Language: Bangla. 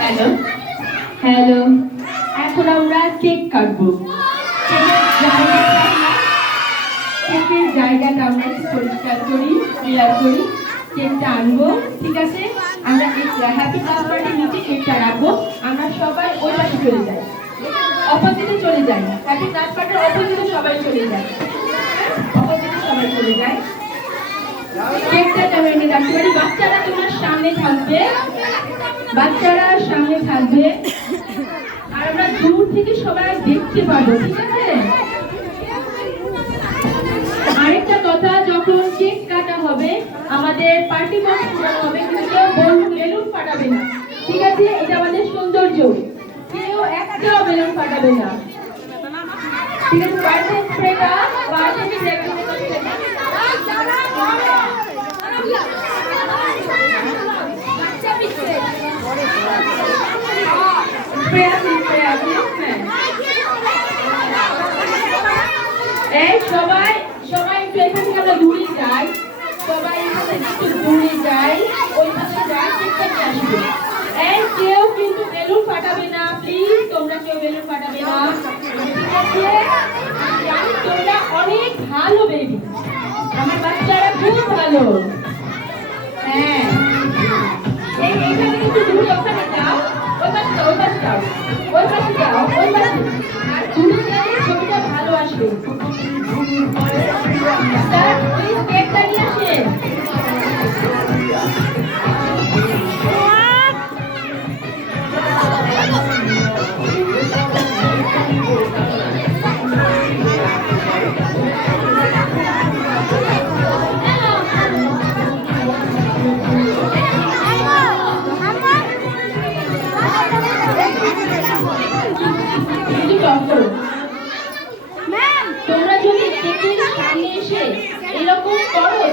হ্যালো হ্যালো, এখন আমরা কেক কাটবো। কেকের জায়গাটা আমরা একটু পরিষ্কার করি, ক্লিয়ার করি, কেকটা আনবো। ঠিক আছে, আমরা হ্যাপি ক্লাস পার্টির নিচে কেকটা রাখবো। আমরা সবাই ওই পাশে চলে যাই, অপোজিটে চলে যাই। হ্যাপি ক্লাস পার্টির অপোজিটে সবাই চলে যায়, অপোজিটে সবাই চলে যায়। কেকটা যেন এনে রাখতে পারি। বাচ্চারা তোমার সামনে থাকবে, বাচ্চারা সামনে থাকবে, আর আমরা দূর থেকে সবাই দেখতে পাবো। ঠিক আছে, আরেকটা কথা, যখন কেক কাটা হবে আমাদের পার্টি বক্স পুরানো হবে, কিন্তু কেউ বেলুন ফাটাবে না। ঠিক আছে, এটা আমাদের সৌন্দর্য, কেউ একটাও বেলুন ফাটাবে না। ঠিক আছে, বার্থডে স্প্রেটা বার্থডে ডেকোরেশন সবাই সবাই একটু এখান থেকে আমরা দূরে যাই, সবাই এখানে একটু দূরে যাই, ওই পাশে যাই, কেকটা আসবে। এই কেউ কিন্তু বেলুন ফাটাবে না, প্লিজ তোমরা কেউ বেলুন ফাটাবে না। ঠিক আছে, জানি তোমরা অনেক ভালো বেবি, আমার বাচ্চারা খুব ভালো। হ্যাঁ, এইখানে একটু দূরে, ওখানে যাও, ওই পাশে যাও, ওই পাশে যাও, ওই পাশে যাও, ওই পাশে, আর দূরে গেলে ছবিটা ভালো আসবে। স্যার প্লিজ কেকটা নিয়ে আসেন। তোমরা যদি কেকের সামনে এসে এরকম করো